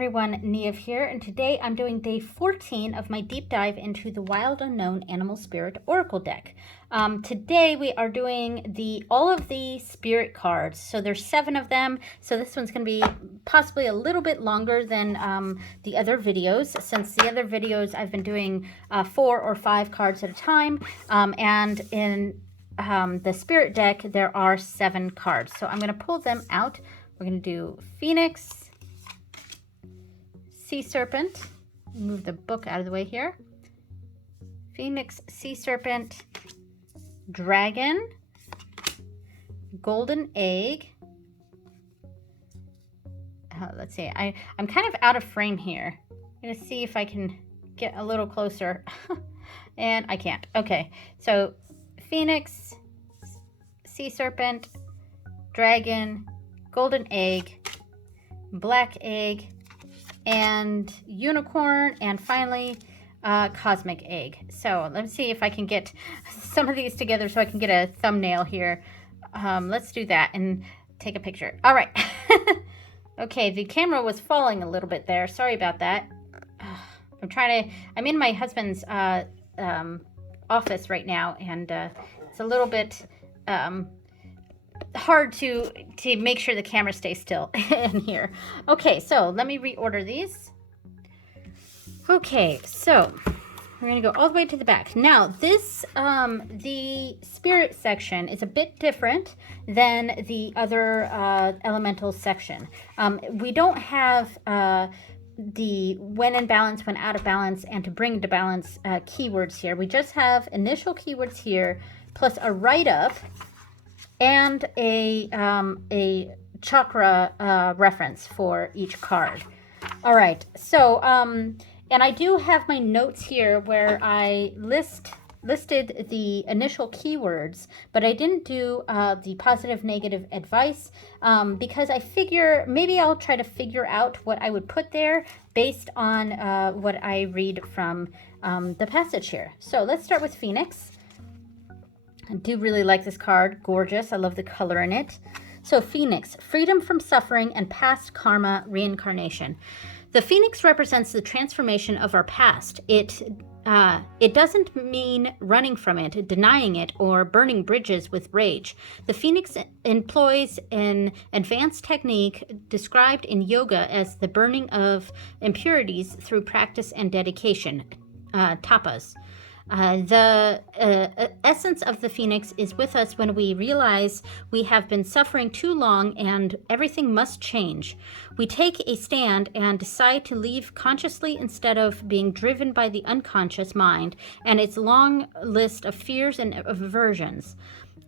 everyone, Niev here, and today I'm doing day 14 of my deep dive into the Wild Unknown Animal Spirit Oracle deck. Today we are doing all of the spirit cards, so there's 7 of them, so this one's going to be possibly a little bit longer than the other videos, since the other videos I've been doing 4 or 5 cards at a time, and in the spirit deck there are 7 cards, so I'm going to pull them out. We're going to do Phoenix, Sea Serpent, move the book out of the way here. Phoenix, Sea Serpent, Dragon, Golden Egg. Let's see, I'm kind of out of frame here. I'm gonna see if I can get a little closer. And I can't. Okay, so Phoenix, Sea Serpent, Dragon, Golden Egg, Black Egg, and Unicorn, and finally Cosmic Egg. So let's see if I can get some of these together so I can get a thumbnail here. Let's do that and take a picture. All right. Okay, the camera was falling a little bit there. Sorry about that. I'm in my husband's office right now, and it's a little bit hard to make sure the camera stays still in here. Okay, so let me reorder these. Okay, so we're gonna go all the way to the back. Now this the spirit section is a bit different than the other elemental section. We don't have the when in balance, when out of balance, and to bring to balance keywords here. We just have initial keywords here, plus a write-up and a chakra reference for each card. All right, so and I do have my notes here where I listed the initial keywords, but I didn't do the positive negative advice because I figure maybe I'll try to figure out what I would put there based on what I read from the passage here. So let's start with Phoenix. I do really like this card. Gorgeous. I love the color in it. So Phoenix, freedom from suffering and past karma reincarnation. The Phoenix represents the transformation of our past. It doesn't mean running from it, denying it, or burning bridges with rage. The Phoenix employs an advanced technique described in yoga as the burning of impurities through practice and dedication, tapas. The essence of the Phoenix is with us when we realize we have been suffering too long and everything must change. We take a stand and decide to live consciously instead of being driven by the unconscious mind and its long list of fears and aversions.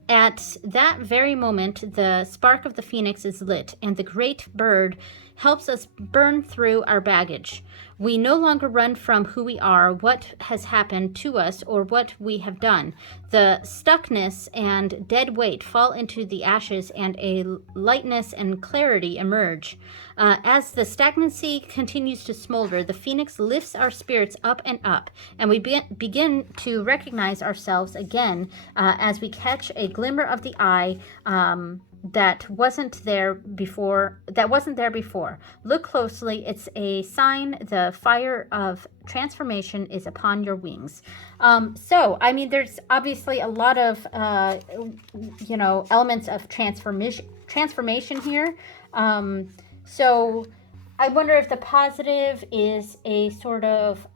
At that very moment, the spark of the Phoenix is lit, and the great bird helps us burn through our baggage. We no longer run from who we are, what has happened to us, or what we have done. The stuckness and dead weight fall into the ashes, and a lightness and clarity emerge. As the stagnancy continues to smolder, the Phoenix lifts our spirits up, and we begin to recognize ourselves again as we catch a glimmer of the eye that wasn't there before. Look closely. It's a sign the fire of transformation is upon your wings. So I mean, there's obviously a lot of elements of transformation here. So I wonder if the positive is a sort of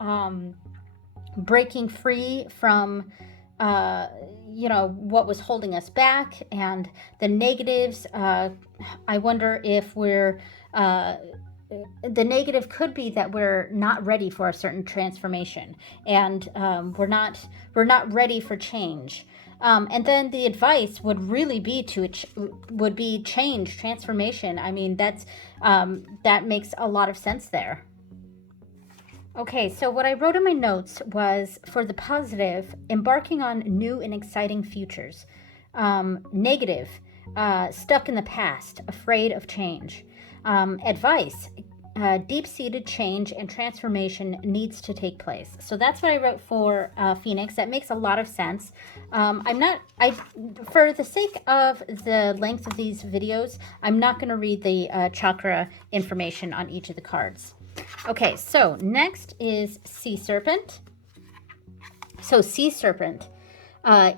breaking free from what was holding us back, and the negatives, I wonder if we're the negative could be that we're not ready for a certain transformation, and we're not ready for change. And then the advice would really be change, transformation. I mean, that makes a lot of sense there. Okay, so what I wrote in my notes was, for the positive, embarking on new and exciting futures. Negative, stuck in the past, afraid of change. Advice, deep-seated change and transformation needs to take place. So that's what I wrote for Phoenix. That makes a lot of sense. For the sake of the length of these videos, I'm not going to read the chakra information on each of the cards. Okay, so next is Sea Serpent. So Sea Serpent,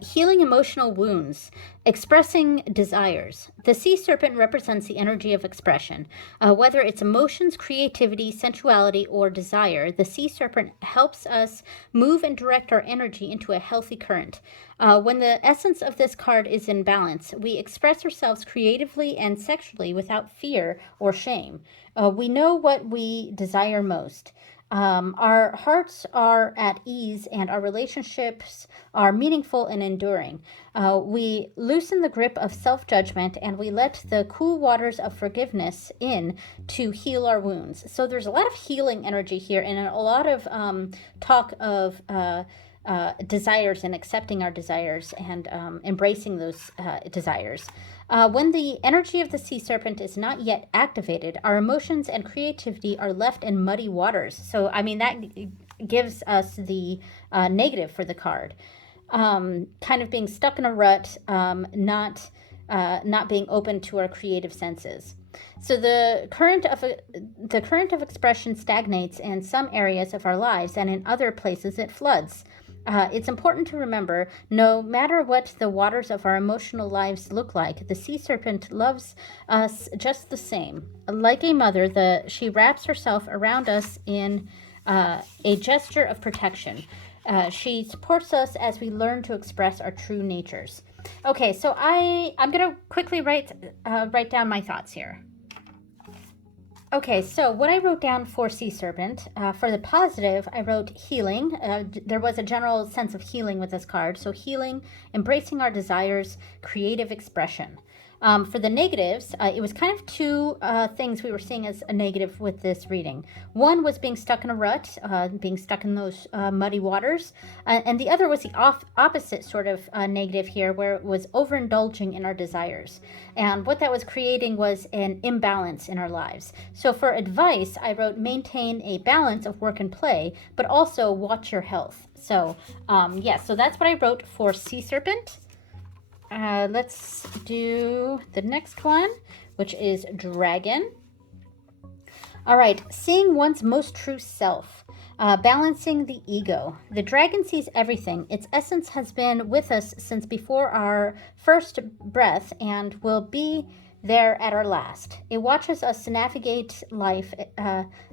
healing emotional wounds, expressing desires. The sea serpent represents the energy of expression. Whether it's emotions, creativity, sensuality, or desire, the sea serpent helps us move and direct our energy into a healthy current. When the essence of this card is in balance, we express ourselves creatively and sexually without fear or shame. We know what we desire most. Our hearts are at ease and our relationships are meaningful and enduring. We loosen the grip of self judgment and we let the cool waters of forgiveness in to heal our wounds. So there's a lot of healing energy here and a lot of talk of. Desires and accepting our desires and embracing those desires. When the energy of the sea serpent is not yet activated, our emotions and creativity are left in muddy waters. So, I mean, that gives us the negative for the card. Kind of being stuck in a rut, not being open to our creative senses. So the current of expression stagnates in some areas of our lives, and in other places it floods. It's important to remember, no matter what the waters of our emotional lives look like, the sea serpent loves us just the same. Like a mother, she wraps herself around us in a gesture of protection. She supports us as we learn to express our true natures. Okay, so I'm gonna quickly write down my thoughts here. Okay, so what I wrote down for Sea Serpent, for the positive, I wrote healing. There was a general sense of healing with this card. So healing, embracing our desires, creative expression. For the negatives, it was kind of two things we were seeing as a negative with this reading. One was being stuck in a rut, being stuck in those muddy waters, and the other was the opposite sort of negative here, where it was overindulging in our desires. And what that was creating was an imbalance in our lives. So for advice, I wrote maintain a balance of work and play, but also watch your health. So so that's what I wrote for Sea Serpent. Let's do the next one, which is Dragon. All right, seeing one's most true self, balancing the ego. The dragon sees everything. Its essence has been with us since before our first breath and will be there at our last. It watches us navigate life,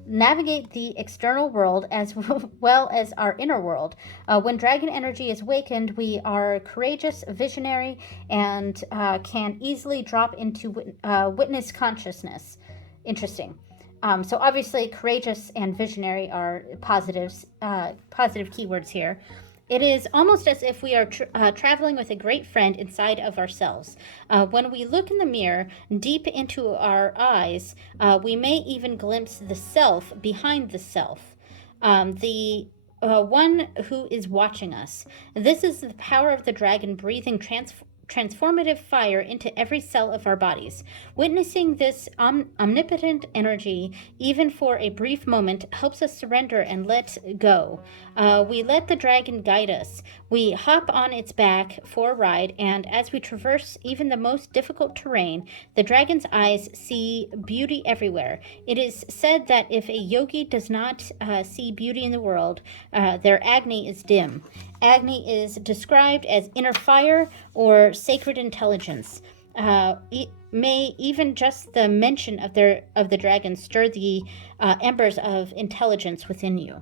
navigate the external world as well as our inner world. When dragon energy is wakened, we are courageous, visionary, and can easily drop into witness consciousness. Interesting. So obviously, courageous and visionary are positive keywords here. It is almost as if we are traveling with a great friend inside of ourselves. When we look in the mirror, deep into our eyes, we may even glimpse the self behind the self, the one who is watching us. This is the power of the dragon breathing transformative fire into every cell of our bodies. Witnessing this omnipotent energy, even for a brief moment, helps us surrender and let go. We let the dragon guide us. We hop on its back for a ride, and as we traverse even the most difficult terrain, the dragon's eyes see beauty everywhere. It is said that if a yogi does not see beauty in the world, their Agni is dim. Agni is described as inner fire or sacred intelligence. May even just the mention of the dragon stir the embers of intelligence within you.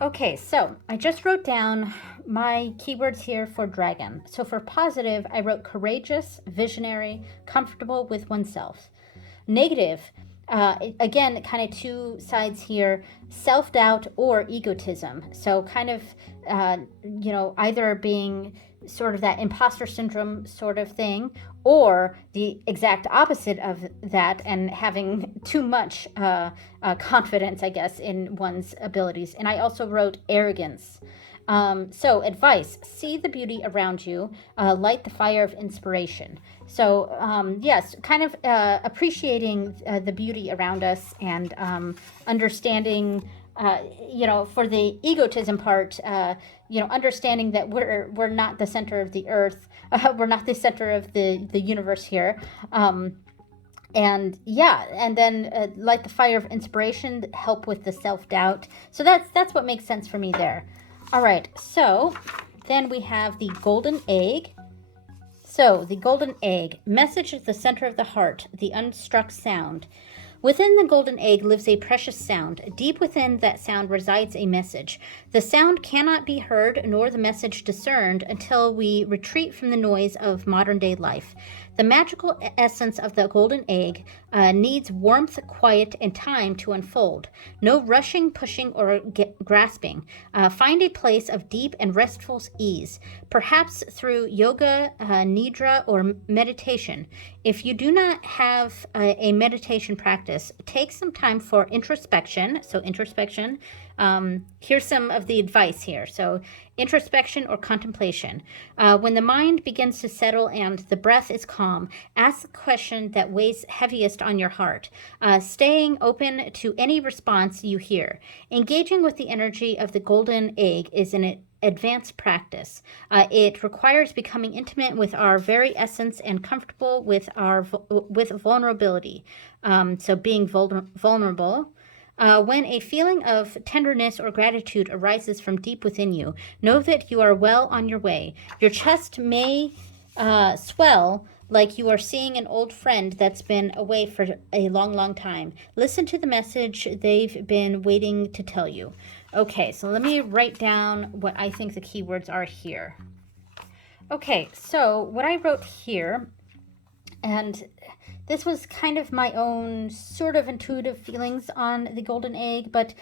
Okay, so I just wrote down my keywords here for dragon. So for positive, I wrote courageous, visionary, comfortable with oneself. Negative, again, kind of two sides here, self-doubt or egotism. So kind of, either being sort of that imposter syndrome sort of thing, or the exact opposite of that and having too much confidence, I guess, in one's abilities. And I also wrote arrogance. So advice, see the beauty around you, light the fire of inspiration. So yes, kind of appreciating the beauty around us and understanding, for the egotism part, understanding that we're not the center of the earth, we're not the center of the universe here. And yeah, and then light the fire of inspiration, help with the self-doubt. So that's what makes sense for me there. All right, so then we have the golden egg. So the golden egg, message at the center of the heart, the unstruck sound. Within the golden egg lives a precious sound. Deep within that sound resides a message. The sound cannot be heard nor the message discerned until we retreat from the noise of modern day life. The magical essence of the golden egg needs warmth, quiet, and time to unfold. No rushing, pushing, or grasping. Find a place of deep and restful ease, perhaps through yoga, nidra, or meditation. If you do not have a meditation practice, take some time for introspection. So, introspection, here's some of the advice here. So, introspection or contemplation. When the mind begins to settle and the breath is calm, ask the question that weighs heaviest on your heart, staying open to any response you hear. Engaging with the energy of the golden egg is an advanced practice. It requires becoming intimate with our very essence and comfortable with with vulnerability. So being vulnerable. When a feeling of tenderness or gratitude arises from deep within you, know that you are well on your way. Your chest may swell like you are seeing an old friend that's been away for a long, long time. Listen to the message they've been waiting to tell you. Okay, so let me write down what I think the keywords are here. Okay, so what I wrote here, and this was kind of my own sort of intuitive feelings on the golden egg, but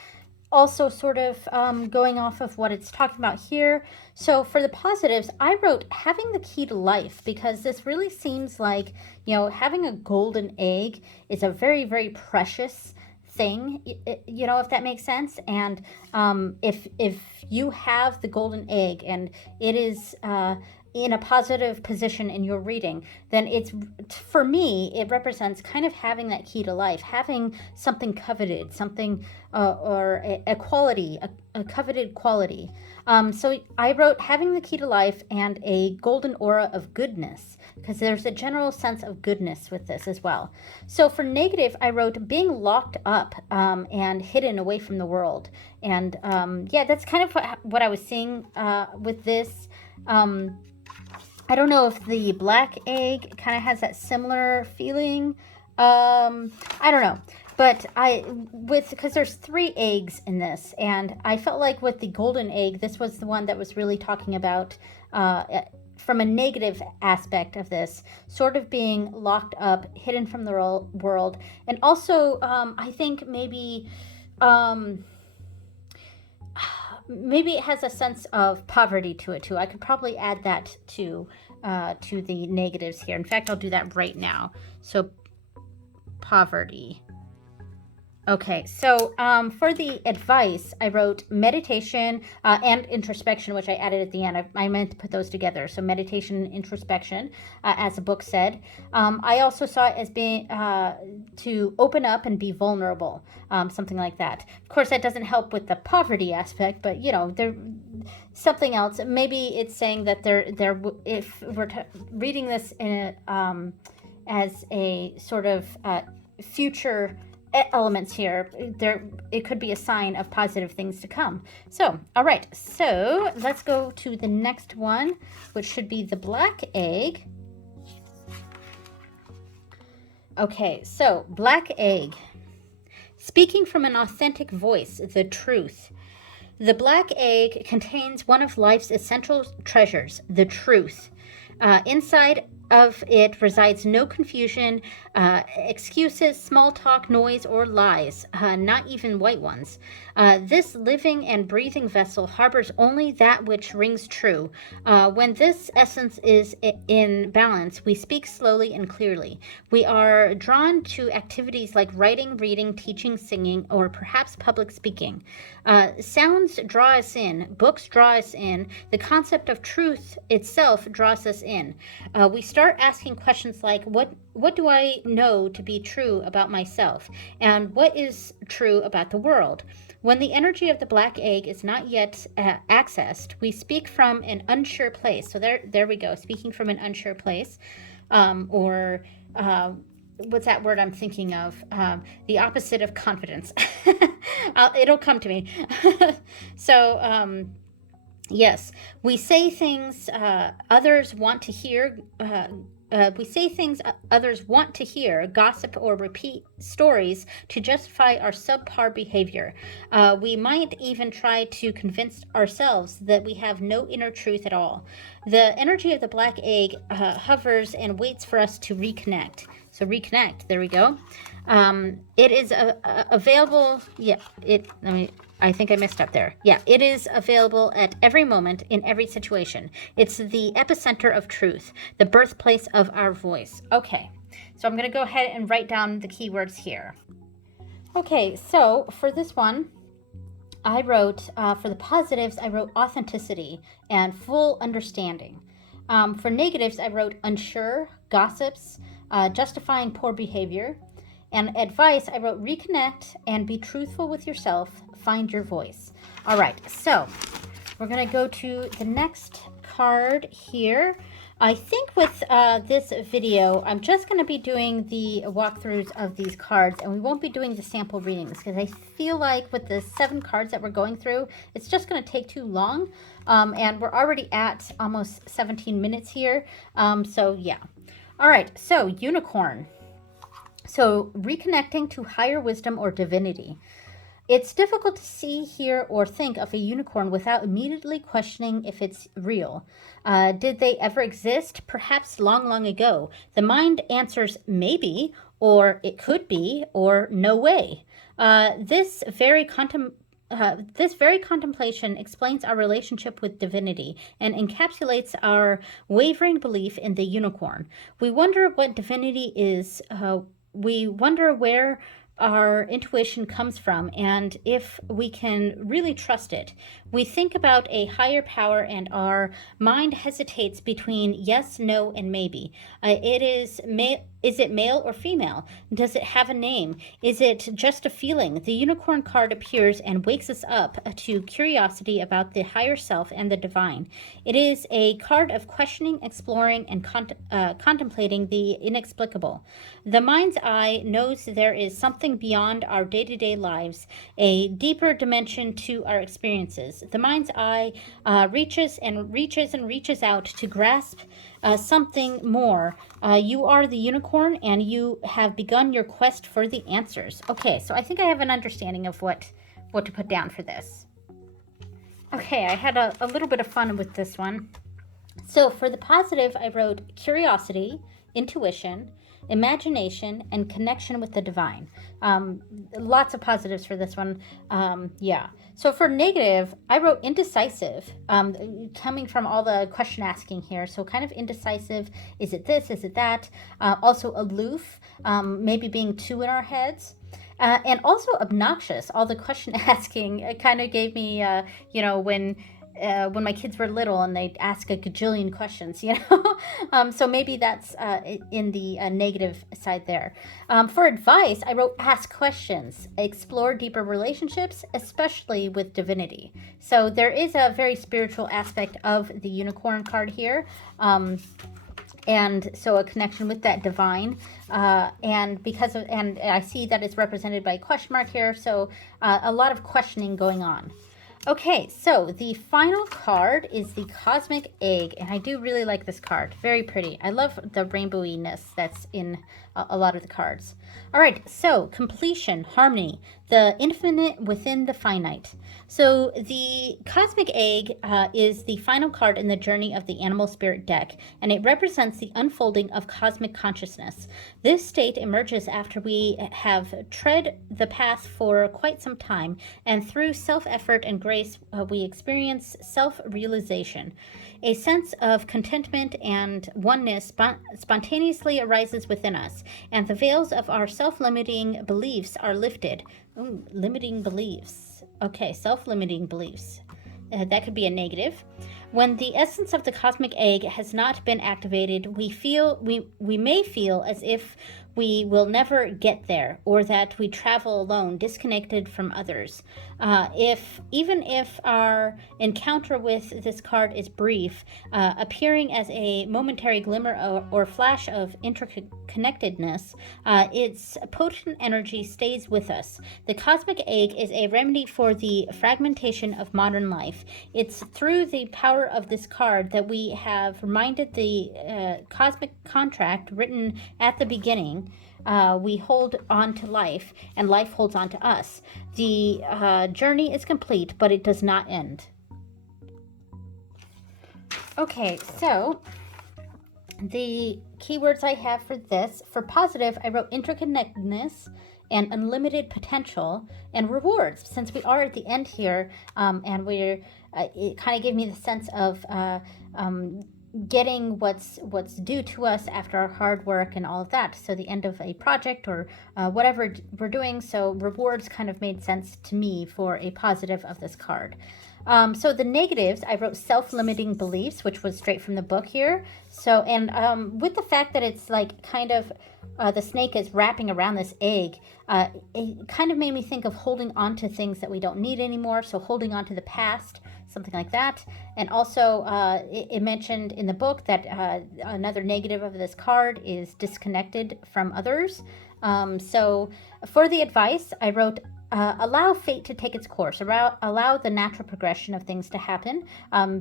also sort of going off of what it's talking about here. So for the positives, I wrote having the key to life, because this really seems like, having a golden egg is a very, very precious thing, if that makes sense. And if you have the golden egg and it is in a positive position in your reading, then for me, it represents kind of having that key to life, having something coveted, something or a quality, a coveted quality. So I wrote having the key to life and a golden aura of goodness, because there's a general sense of goodness with this as well. So for negative, I wrote being locked up and hidden away from the world. And yeah, that's kind of what I was seeing with this. I don't know if the black egg kind of has that similar feeling. I don't know. But because there's 3 eggs in this, and I felt like with the golden egg, this was the one that was really talking about, from a negative aspect of this, sort of being locked up, hidden from the world. And also, I think maybe it has a sense of poverty to it too. I could probably add that to the negatives here. In fact, I'll do that right now. So poverty. Okay, so for the advice, I wrote meditation and introspection, which I added at the end. I meant to put those together. So meditation and introspection, as the book said. I also saw it as being to open up and be vulnerable, something like that. Of course, that doesn't help with the poverty aspect, but there something else. Maybe it's saying that if we're reading this in as a sort of future elements here, it could be a sign of positive things to come. So, all right, so let's go to the next one, which should be the black egg. Okay, so black egg, speaking from an authentic voice, the truth. The black egg contains one of life's essential treasures, the truth. Inside of it resides no confusion, excuses, small talk, noise, or lies, not even white ones. This living and breathing vessel harbors only that which rings true. When this essence is in balance, we speak slowly and clearly. We are drawn to activities like writing, reading, teaching, singing, or perhaps public speaking. Sounds draw us in, books draw us in, the concept of truth itself draws us in. We start asking questions like, what do I know to be true about myself? And what is true about the world? When the energy of the black egg is not yet accessed, we speak from an unsure place. So there we go, speaking from an unsure place, or what's that word I'm thinking of? The opposite of confidence. It'll come to me. So, yes, we say things others want to hear. We say things others want to hear, gossip, or repeat stories to justify our subpar behavior. We might even try to convince ourselves that we have no inner truth at all. The energy of the black egg hovers and waits for us to reconnect. So reconnect, there we go. It is available. Yeah, I think I messed up there. Yeah, it is available at every moment in every situation. It's the epicenter of truth, the birthplace of our voice. Okay, so I'm going to go ahead and write down the keywords here. Okay, so for this one, I wrote, for the positives, I wrote authenticity and full understanding. For negatives, I wrote unsure, gossips, justifying poor behavior. And advice, I wrote reconnect and be truthful with yourself, find your voice. All right, so we're going to go to the next card here. I think with this video, I'm just going to be doing the walkthroughs of these cards, and we won't be doing the sample readings because I feel like with the 7 cards that we're going through, it's just going to take too long, and we're already at almost 17 minutes here, so yeah. All right, so unicorn. So reconnecting to higher wisdom or divinity. It's difficult to see, hear, or think of a unicorn without immediately questioning if it's real. Did they ever exist? Perhaps long, long ago. The mind answers maybe, or it could be, or no way. This very contemplation explains our relationship with divinity and encapsulates our wavering belief in the unicorn. We wonder what divinity is. We wonder where our intuition comes from and if we can really trust it. We think about a higher power and our mind hesitates between yes, no, and maybe. Is it male or female? Does it have a name? Is it just a feeling? The unicorn card appears and wakes us up to curiosity about the higher self and the divine. It is a card of questioning, exploring, and contemplating the inexplicable. The mind's eye knows there is something beyond our day-to-day lives, a deeper dimension to our experiences. The mind's eye reaches and reaches and reaches out to grasp something more. You are the unicorn and you have begun your quest for the answers. Okay, so I think I have an understanding of what to put down for this. Okay, I had a little bit of fun with this one. So for the positive, I wrote curiosity, intuition, imagination, and connection with the divine. Lots of positives for this one. Yeah. So for negative, I wrote indecisive, coming from all the question asking here. So kind of indecisive. Is it this? Is it that? Also aloof, maybe being too in our heads. And also obnoxious. All the question asking, it kind of gave me, when my kids were little and they'd ask a gajillion questions, so maybe that's in the negative side there. For advice, I wrote ask questions, explore deeper relationships, especially with divinity. So there is a very spiritual aspect of the unicorn card here. And so a connection with that divine, and I see that it's represented by a question mark here, so a lot of questioning going on. Okay, so the final card is the Cosmic Egg, and I do really like this card. Very pretty. I love the rainbowiness that's in a lot of the cards. All right, so completion, harmony, the infinite within the finite. So the Cosmic Egg is the final card in the journey of the Animal Spirit deck, and it represents the unfolding of cosmic consciousness. This state emerges after we have tread the path for quite some time, and through self-effort and grace, we experience self-realization. A sense of contentment and oneness spontaneously arises within us, and the veils of our self-limiting beliefs are lifted. Ooh, limiting beliefs. Okay, self-limiting beliefs. That could be a negative. When the essence of the cosmic egg has not been activated, we may feel as if we will never get there, or that we travel alone, disconnected from others. Even if our encounter with this card is brief, appearing as a momentary glimmer or flash of interconnectedness, its potent energy stays with us. The cosmic egg is a remedy for the fragmentation of modern life. It's through the power of this card that we have reminded the cosmic contract written at the beginning. We hold on to life, and life holds on to us. The journey is complete, but it does not end. Okay, so the keywords I have for this, for positive, I wrote interconnectedness and unlimited potential and rewards. Since we are at the end here, and we're, it kind of gave me the sense of getting what's due to us after our hard work and all of that. So the end of a project or whatever we're doing. So rewards kind of made sense to me for a positive of this card. So the negatives, I wrote self-limiting beliefs, which was straight from the book here. So, and with the fact that it's like kind of the snake is wrapping around this egg, it kind of made me think of holding on to things that we don't need anymore. So holding on to the past, something like that. And also it mentioned in the book that another negative of this card is disconnected from others. So for the advice, I wrote allow fate to take its course, allow the natural progression of things to happen,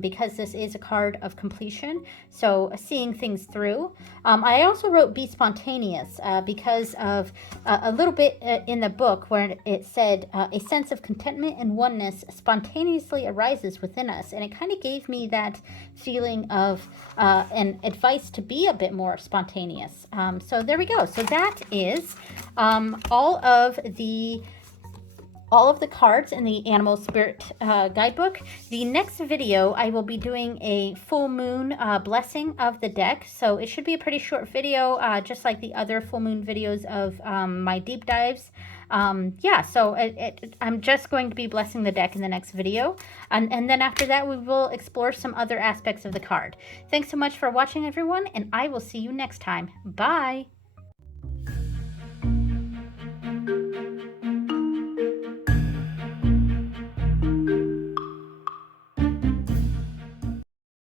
because this is a card of completion, so seeing things through. I also wrote be spontaneous because of a little bit in the book where it said a sense of contentment and oneness spontaneously arises within us, and it kind of gave me that feeling of an advice to be a bit more spontaneous. So there we go. So that is all of the cards in the Animal Spirit Guidebook. The next video, I will be doing a full moon blessing of the deck. So it should be a pretty short video, just like the other full moon videos of my deep dives. Yeah, so I'm just going to be blessing the deck in the next video. And then after that, we will explore some other aspects of the card. Thanks so much for watching, everyone, and I will see you next time. Bye!